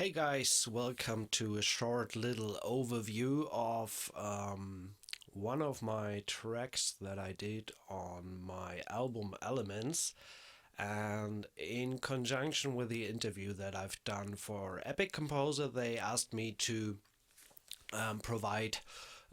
Hey guys, welcome to a short little overview of one of my tracks that I did on my album Elements. And in conjunction with the interview that I've done for Epicomposer, they asked me to provide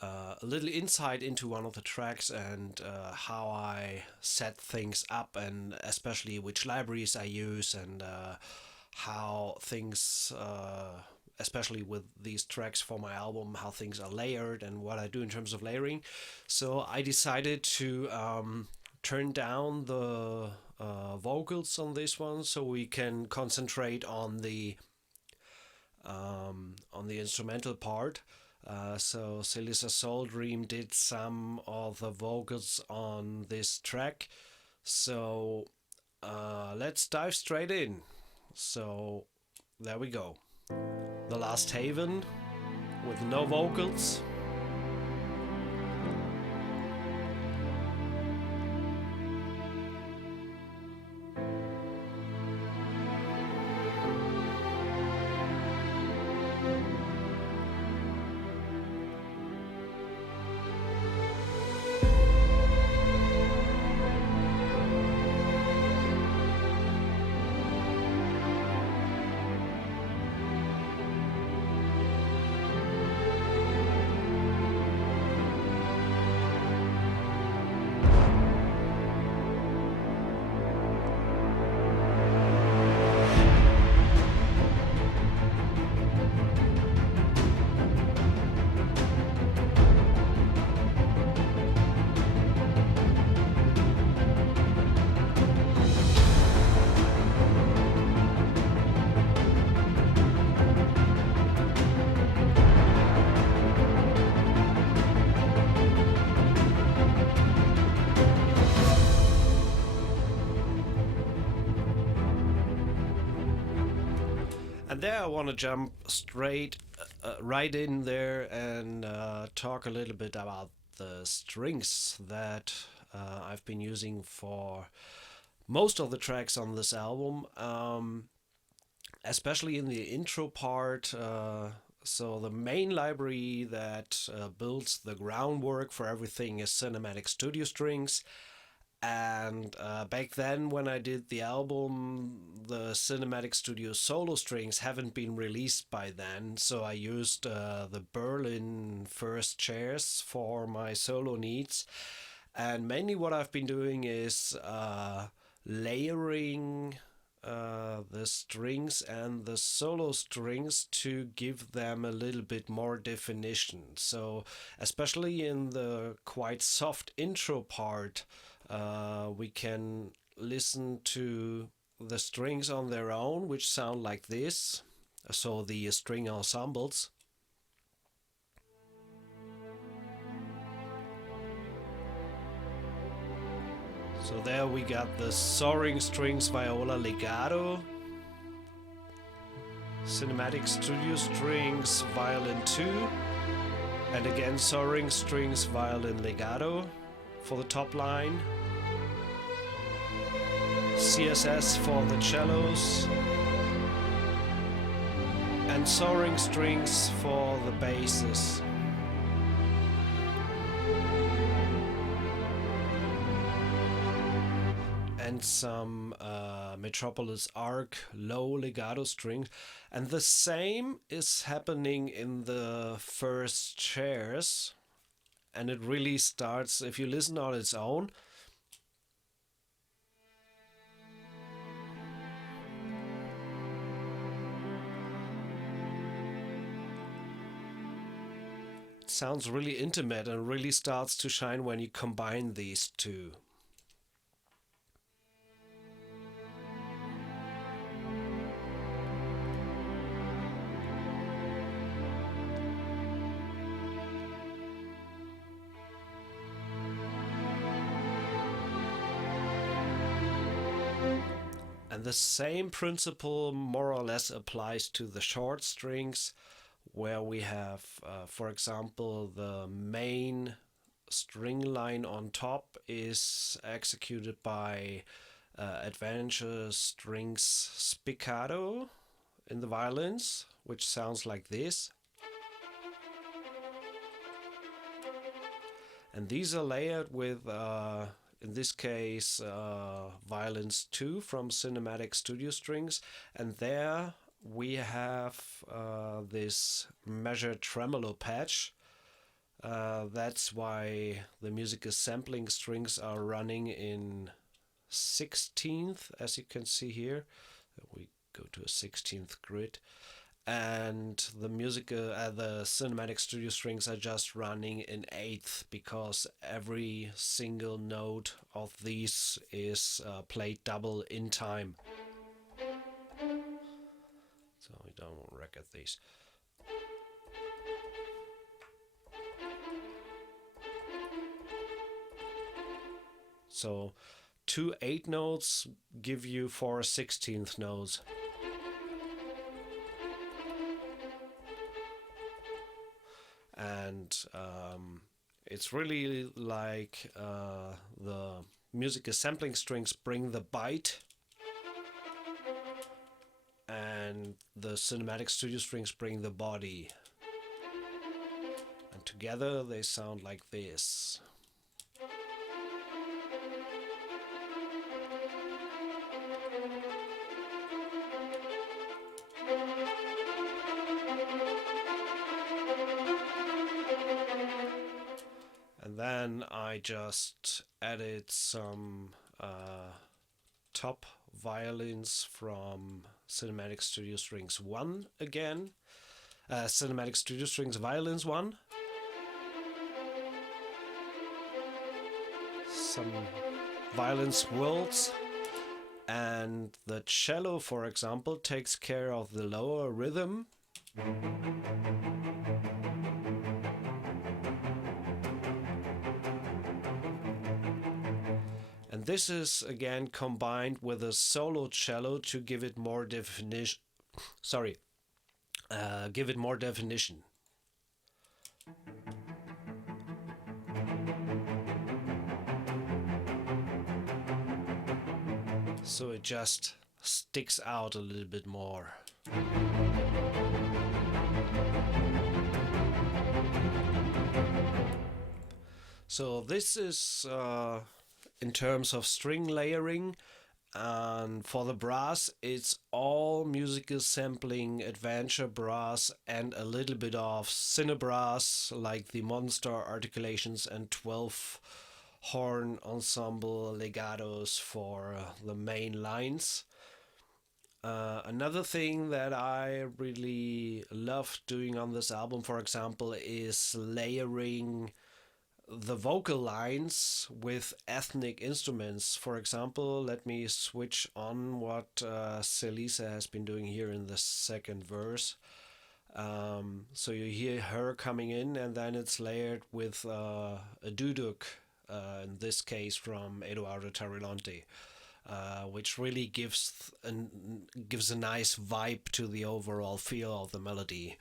a little insight into one of the tracks and how I set things up, and especially which libraries I use and how things, especially with these tracks for my album, how things are layered and what I do in terms of layering. So I decided to turn down the vocals on this one so we can concentrate on the instrumental part. So Celica Soldream did some of the vocals on this track. So let's dive straight in. So there we go. The Last Haven with no vocals. And there I want to jump straight right in there and talk a little bit about the strings that I've been using for most of the tracks on this album, especially in the intro part. So the main library that builds the groundwork for everything is Cinematic Studio Strings. And back then, when I did the album, the Cinematic Studio solo strings haven't been released by then, so I used the Berlin first chairs for my solo needs. And mainly what I've been doing is layering the strings and the solo strings to give them a little bit more definition. So, especially in the quite soft intro part, we can listen to the strings on their own, which sound like this. So the string ensembles. So there we got the soaring strings viola legato, Cinematic Studio Strings violin 2, and again soaring strings violin legato for the top line, CSS for the cellos, and soaring strings for the basses. And some Metropolis Arc low legato strings. And the same is happening in the first chairs. And it really starts, if you listen on its own, it sounds really intimate and really starts to shine when you combine these two. And the same principle more or less applies to the short strings, where we have, for example, the main string line on top is executed by Adventure Strings Spiccato in the violins, which sounds like this. And these are layered with, in this case, violins 2 from Cinematic Studio Strings. And there we have this measured tremolo patch. That's why the musical sampling strings are running in 16th, as you can see here. We go to a 16th grid. And the cinematic studio strings are just running in 8th, because every single note of these is played double in time. So we don't record these. So 2 8 notes give you 4 16th notes. And it's really like the musical sampling strings bring the bite, and the cinematic studio strings bring the body. And together they sound like this. And then I just added some top violins from Cinematic Studio Strings 1 again. Cinematic Studio Strings Violins 1. Some violin swirls. And the cello, for example, takes care of the lower rhythm. And this is again combined with a solo cello to give it more definition. Give it more definition. So it just sticks out a little bit more. So this is in terms of string layering, and for the brass it's all musical sampling, adventure brass, and a little bit of cinebrass like the monster articulations and 12 horn ensemble legatos for the main lines. Another thing that I really love doing on this album, for example, is layering the vocal lines with ethnic instruments. For example, let me switch on what Celica has been doing here in the second verse. So you hear her coming in, and then it's layered with a duduk, in this case from Eduardo Tarilonte, which really gives a nice vibe to the overall feel of the melody.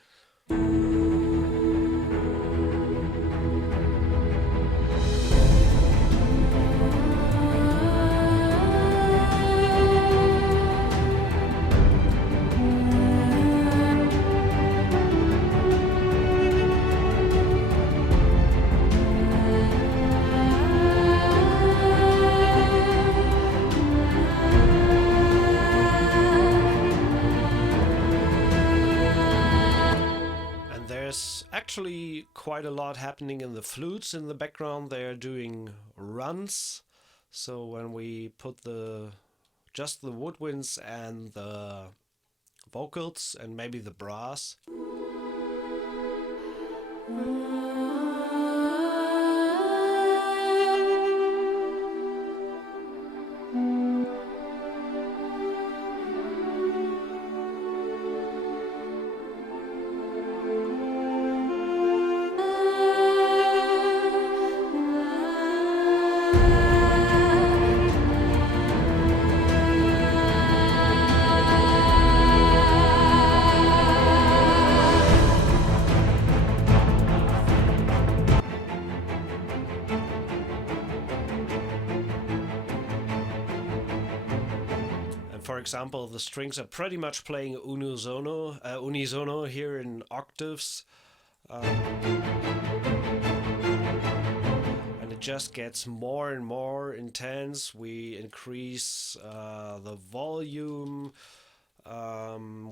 Actually quite a lot happening in the flutes in the background. They are doing runs. So when we put just the woodwinds and the vocals and maybe the brass, example, the strings are pretty much playing unisono here in octaves. And it just gets more and more intense. We increase the volume.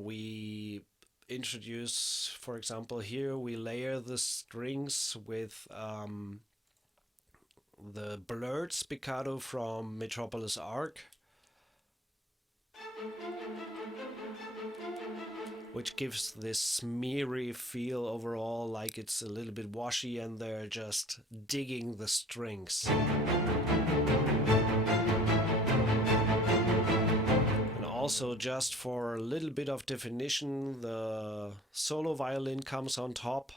We introduce, for example, here we layer the strings with the blurred spiccato from Metropolis Arc, which gives this smeary feel overall, like it's a little bit washy and they're just digging the strings. And also, just for a little bit of definition, the solo violin comes on top.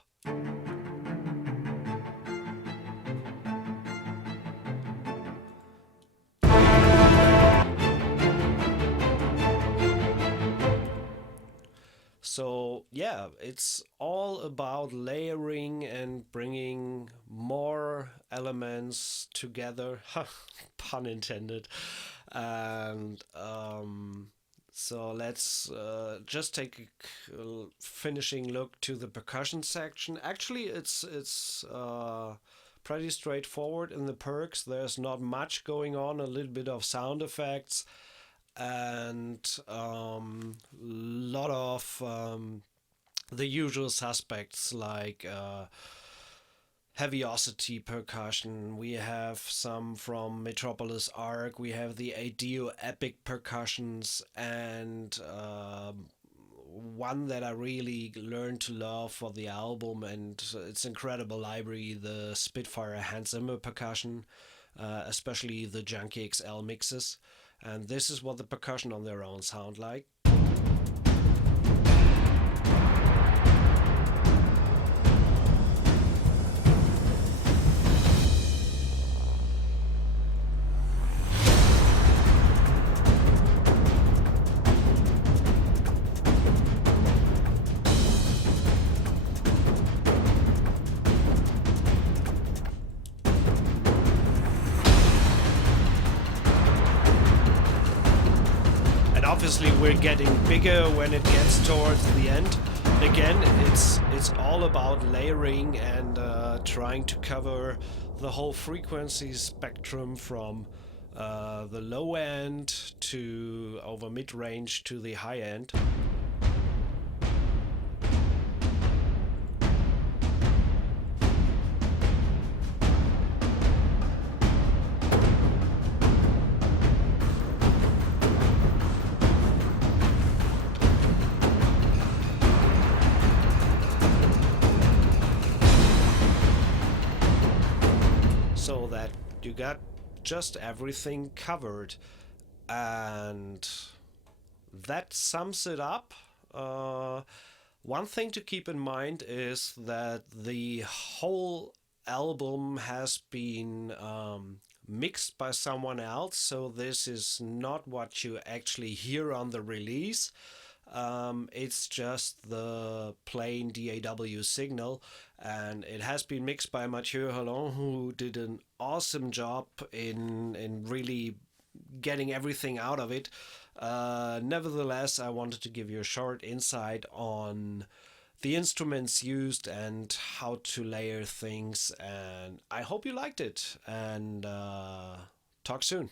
So yeah, it's all about layering and bringing more elements together, pun intended. And so let's just take a finishing look to the percussion section. Actually, it's pretty straightforward in the perks. There's not much going on, a little bit of sound effects, and lot of the usual suspects like heaviosity percussion. We have some from Metropolis Arc. We have the Adeo Epic percussions, and one that I really learned to love for the album, and its incredible library, the Spitfire Hans Zimmer percussion, especially the Junkie XL mixes. And this is what the percussion on their own sound like. Obviously we're getting bigger when it gets towards the end. Again, it's all about layering and trying to cover the whole frequency spectrum from the low end to over mid-range to the high end. So that you got just everything covered, and that sums it up. One thing to keep in mind is that the whole album has been mixed by someone else, so this is not what you actually hear on the release. It's just the plain DAW signal, and it has been mixed by Mathieu Hollande, who did an awesome job in really getting everything out of it. Nevertheless, I wanted to give you a short insight on the instruments used and how to layer things, and I hope you liked it, and talk soon.